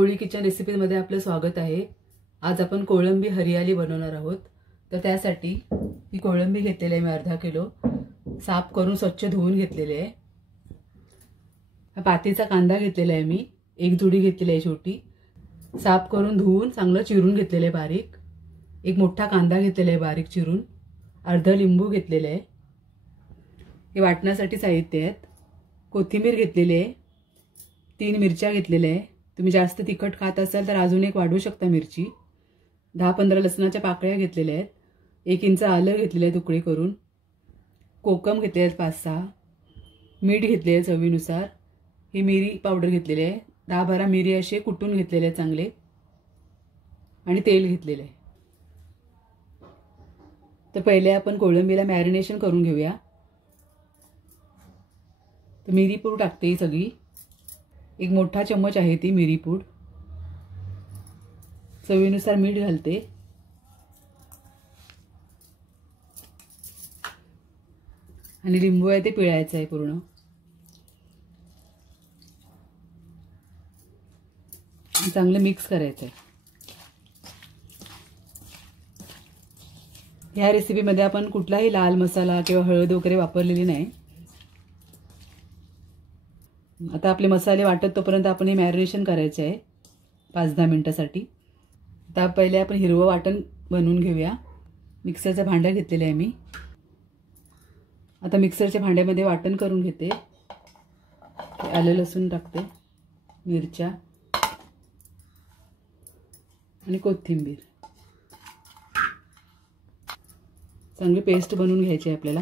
कोळी kitchen रेसिपीमध्ये आपलं स्वागत आहे। आज आपण कोळंबी हरियाली बनवणार आहोत। तर त्यासाठी ही कोळंबी घेतलेली आहे मी अर्धा किलो, साफ करून स्वच्छ धुवून घेतलेली आहे। हा पातीचा कांदा घेतलेला आहे मी, एक जुडी घेतलेली आहे छोटी, साफ करून धुवून चांगलं चिरून घेतलेले आहे बारीक। एक मोठा कांदा घेतलेला आहे बारीक चिरून, अर्धा लिंबू घेतलेला आहे। हे वाटण्यासाठी साहित्य आहेत। कोथिंबीर घेतलेली आहे, 3 मिरच्या घेतलेल्या आहे। तुम्ही जास्त तिखट खात असाल तर अजून एक वाढवू शकता मिरची। 10-15 लसणाच्या पाकळ्या घेतलेल्या आहेत। 1 इंच आलं घेतलेलं आहे तुकडे करून। कोकम घेतले आहेत 5-6। मीठ घेतले आहे चवीनुसार। ही मिरी पावडर घेतलेली आहे, 10-12 मिरी असे कुटून घेतलेले आहेत चांगले, आणि तेल घेतलेले आहे। तर पहिले आपण कोळंबीला मॅरिनेशन करून घेऊया। तर मिरी पूड टाकते ही सगळी, एक मोठा चम्मच आहे ती मिरी पूड। चवीनुसार मीठ घालते, आणि लिंबू आहे ते पिळायचं आहे पूर्ण। चांगलं मिक्स करायचं आहे। ह्या रेसिपीमध्ये आपण कुठलाही लाल मसाला किंवा हळद वगैरे वापरलेली नाही। आता आपले मसाले वाटत तोपर्यंत आपण हे मॅरिनेशन करायचे आहे 5-10 मिनिटांसाठी। आता पहिले आपण हिरवं वाटण बनवून घेऊया। मिक्सरचं भांडं घेतलेलं आहे मी। आता मिक्सरच्या भांड्यामध्ये वाटण करून घेते। आलं लसूण टाकते, मिरच्या आणि कोथिंबीर, चांगली पेस्ट बनवून घ्यायची आहे आपल्याला।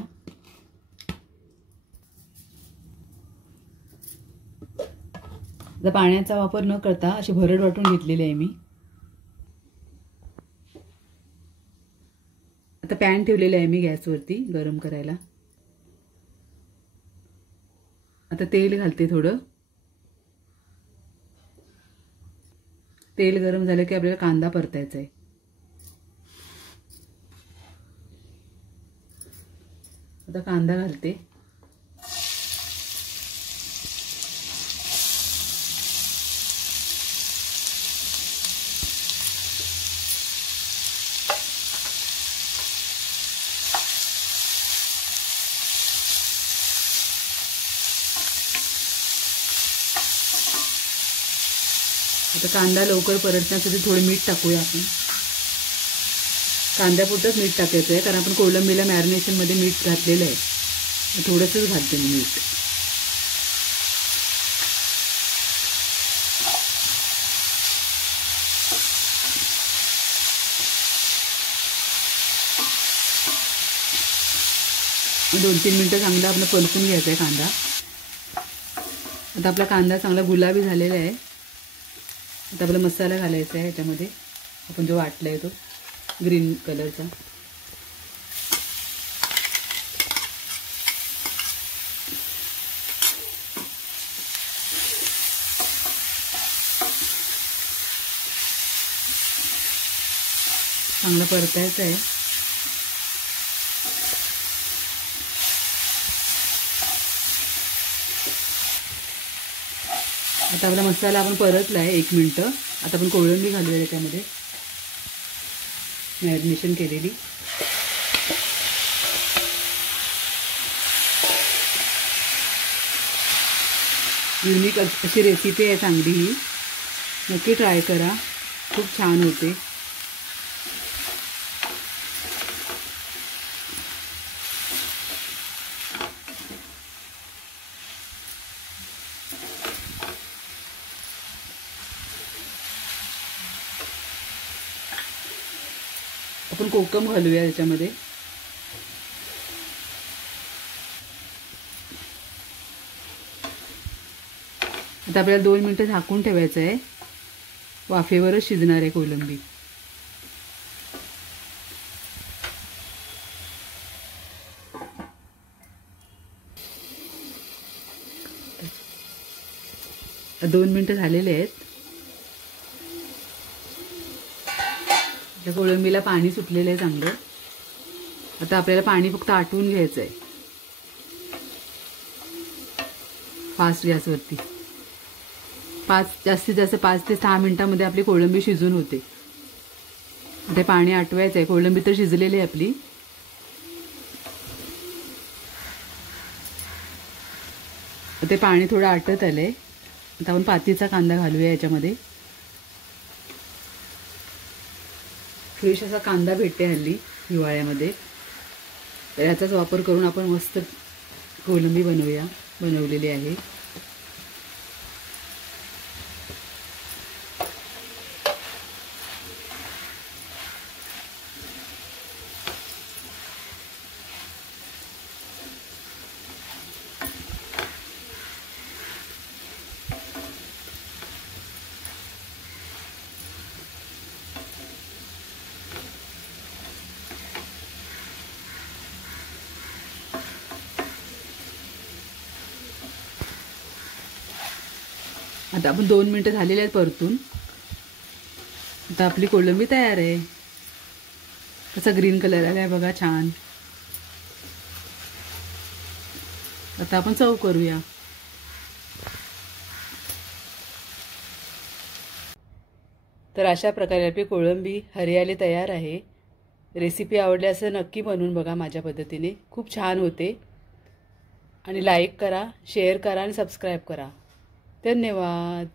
आता पाण्याचा वापर न करता अशी भरड वाटून घेतलेली आहे मी। आता पॅन ठेवलेला आहे मी गॅसवरती गरम करायला। आता तेल घालते थोडं। तेल गरम झालं की आपल्याला कांदा परतायचा आहे। आता कांदा घालते। आता कांदा लवकर परतण्यासाठी थोडे मीठ टाकूया आपण। कांद्यापुरतंच मीठ टाकायचं आहे, कारण आपण कोळंबीला मॅरिनेशनमध्ये मीठ घातलेलं आहे। थोडंसंच घालते मी मीठ। आणि 2-3 मिनिटं चांगला आपलं परतून घ्यायचा आहे कांदा। आता आपला कांदा चांगला गुलाबी झालेला आहे। आता आपला मसाला घालायचा आहे याच्यामध्ये, आपण जो वाटला आहे तो ग्रीन कलरचा। चांगला परतायचा आहे। आता आपला मसाला आपण परतला आहे 1 मिनिट। आता आपण कोळंबी घालूया त्यामध्ये, मॅरिनेशन केलेली। युनिक अशी रेसिपी आहे चांगली ही, नक्की ट्राय करा, खूप छान होते। आपण कोकम घालूया याच्यामध्ये। आता आपल्याला 2 मिनिटं झाकून ठेवायचं आहे, वाफेवरच शिजणार आहे कोळंबी। आता 2 मिनिटं झालेले आहेत। त्या कोळंबीला पाणी सुटलेलं आहे चांगलं। आता आपल्याला पाणी फक्त आटवून घ्यायचं आहे फास्ट गॅसवरती। जास्तीत जास्त 5 ते 6 मिनिटांमध्ये आपली कोळंबी शिजून होते. ते पाणी आटवायचं आहे. कोळंबी तर शिजलेली आहे आपली. ते पाणी थोडं आटत आलंय. आता आपण पातीचा कांदा घालूया याच्यामध्ये. फ्रेश असा कांदा भेटते हल्ली हिवाळ्यामध्ये, तर याचाच वापर करून आपण मस्त कोळंबी बनवलेली आहे. आता आपण 2 मिनिटं झालेले आहेत परतून. आता आपली कोळंबी तयार आहे. कसा ग्रीन कलर आला आहे बघा, छान. आता आपण सर्व करूया. तर अशा प्रकारे आपली कोळंबी हरियाली तयार आहे. रेसिपी आवडली असेल नक्की बनवून बघा माझ्या पद्धतीने, खूप छान होते. आणि लाईक करा, शेअर करा आणि सबस्क्राईब करा. धन्यवाद.